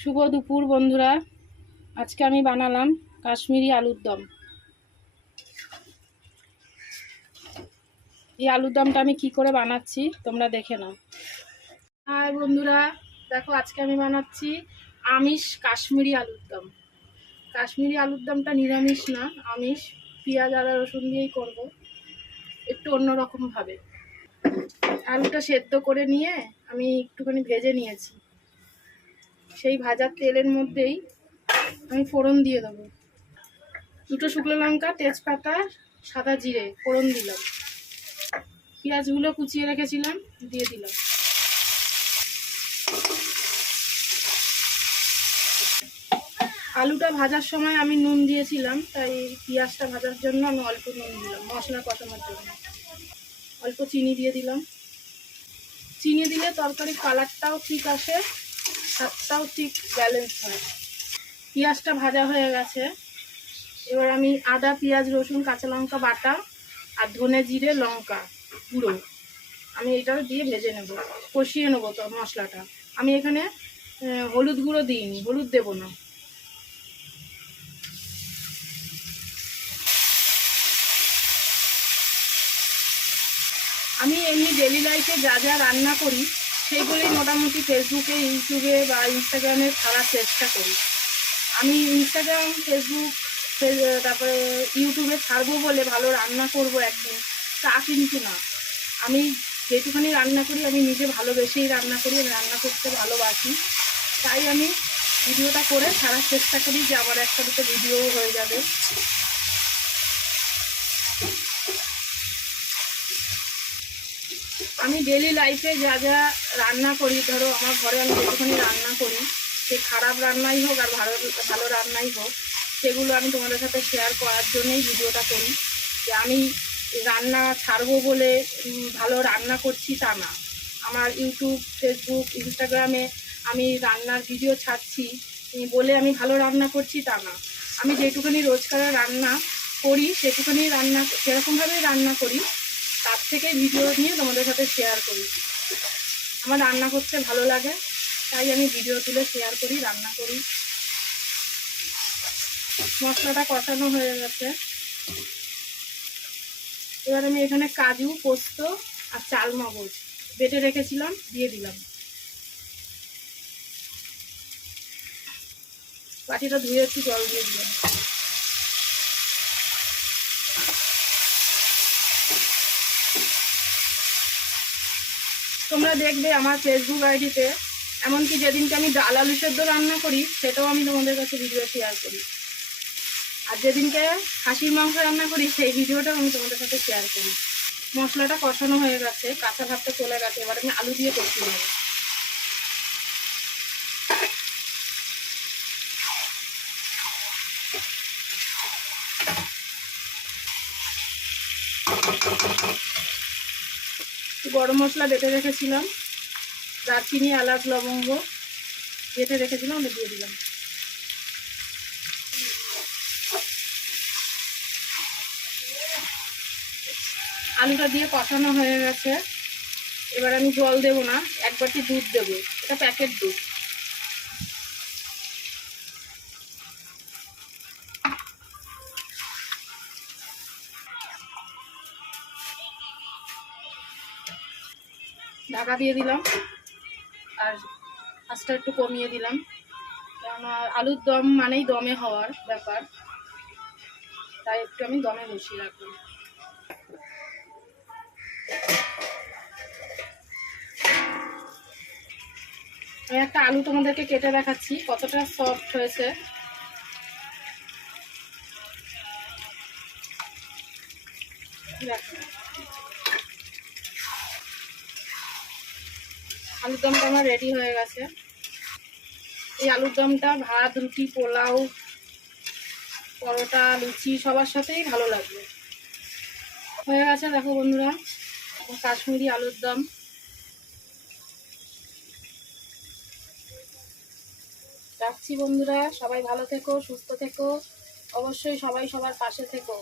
শুভ দুপুর বন্ধুরা। আজকে আমি বানালাম কাশ্মীরি আলুর দম। এই আলুর দমটা আমি কি করে বানাচ্ছি তোমরা দেখে নাও। হাই বন্ধুরা, দেখো আজকে আমি বানাচ্ছি আমিষ কাশ্মীরি আলুর দম। কাশ্মীরি আলুর দমটা নিরামিষ না, আমিষ। পেঁয়াজ আদা রসুন দিয়েই করব, একটু অন্যরকম ভাবে। আলুটা সেদ্ধ করে নিয়ে আমি একটুখানি ভেজে নিয়েছি। সেই ভাজার তেলের মধ্যেই আমি ফোড়ন দিয়ে দেবো। দুটো শুকনো লঙ্কা, তেজপাতা, সাদা জিরে ফোড়ন দিলাম। পেঁয়াজগুলো কুচিয়ে রেখেছিলাম, দিয়ে দিলাম। আলুটা ভাজার সময় আমি নুন দিয়েছিলাম, তাই পেঁয়াজটা ভাজার জন্য আমি অল্প নুন দিলাম, মশলা কষানোর জন্য। অল্প চিনি দিয়ে দিলাম। চিনি দিলে তরকারির কালারটাও ঠিক আসে, স্বাদটাও ঠিক ব্যালেন্স হয়। পেঁয়াজটা ভাজা হয়ে গেছে। এবার আমি আদা পেঁয়াজ রসুন কাঁচা লঙ্কা বাটা আর ধনে জিরে লঙ্কা গুঁড়ো আমি এটা দিয়ে ভেজে নেব, কষিয়ে নেবো তো মশলাটা। আমি এখানে হলুদ গুঁড়ো দিইনি, হলুদ দেবো না। আমি এমনি ডেলি লাইফে যা যা রান্না করি সেইগুলোই মোটামুটি ফেসবুকে, ইউটিউবে বা ইনস্টাগ্রামে ছাড়ার চেষ্টা করি। আমি ইনস্টাগ্রাম, ফেসবুক, তারপরে ইউটিউবে ছাড়বো বলে ভালো রান্না করব একদিন, তা কিন্তু না। আমি যেটুখানি রান্না করি আমি নিজে ভালোবেসেই রান্না করি, আমি রান্না করতে ভালোবাসি। তাই আমি ভিডিওটা করে ছাড়ার চেষ্টা করি যে আমার একটা দুটো ভিডিও হয়ে যাবে। আমি ডেলি লাইফে যা যা রান্না করি, ধরো আমার ঘরে আমি যেটুখানি রান্না করি, সে খারাপ রান্নাই হোক আর ভালো ভালো রান্নাই হোক, সেগুলো আমি তোমাদের সাথে শেয়ার করার জন্যই ভিডিওটা করি। যে আমি রান্না ছাড়বো বলে ভালো রান্না করছি তা না। আমার ইউটিউব, ফেসবুক, ইনস্টাগ্রামে আমি রান্নার ভিডিও ছাড়ছি বলে আমি ভালো রান্না করছি তা না। আমি যেটুখানি রোজকার রান্না করি সেটুখানি রান্না সেরকমভাবেই রান্না করি, তার থেকে ভিডিও নিয়ে তোমাদের সাথে শেয়ার করি। আমার রান্না করতে ভালো লাগে, তাই আমি ভিডিও তুলে শেয়ার করি, রান্না করি। মশলাটা কষানো হয়ে গেছে। এবার আমি এখানে কাজু, পোস্ত আর চাল মগজ বেটে রেখেছিলাম দিয়ে দিলাম। বাটিটা ধুয়ে একটু জল দিয়ে দিলাম। তোমরা দেখবে আমার ফেসবুক আইডিতে, এমনকি যেদিনকে আমি ডাল আলু সেদ্ধ রান্না করি সেটাও আমি তোমাদের কাছে ভিডিও শেয়ার করি। আর যেদিনকে খাসির মাংস রান্না করি সেই ভিডিওটাও আমি তোমাদের সাথে শেয়ার করি। মশলাটা কষানো হয়ে গেছে, কাঁচা ভাবটা চলে গেছে। এবার আমি আলু দিয়ে কষিয়ে নেব। গরম মশলা বেটে রেখেছিলাম, দারচিনি এলাচ লবঙ্গ বেটে রেখেছিলাম, ওটা দিয়ে দিলাম। আলুটা দিয়ে কষানো হয়ে গেছে। এবার আমি জল দেবো না, এক বাটি দুধ দেবো, এটা প্যাকেট দুধ। ঢাকা দিয়ে দিলাম আর আঁচটা একটু কমিয়ে দিলাম, কেননা আলুর দম মানেই দমে হওয়ার ব্যাপার, তাই একটু আমি দমে বসিয়ে রাখলাম। আমি একটা আলু তোমাদেরকে কেটে দেখাচ্ছি কতটা সফট হয়েছে। আলুর দমটা আমার রেডি হয়ে গেছে। এই আলুর দমটা ভাত, রুটি, পোলাও, পরোটা, লুচি সবার সাথেই ভালো লাগবে। হয়ে গেছে দেখো বন্ধুরা, কাশ্মীরি আলুর দম। রাখছি বন্ধুরা, সবাই ভালো থেকো, সুস্থ থেকো, অবশ্যই সবাই সবার পাশে থেকো।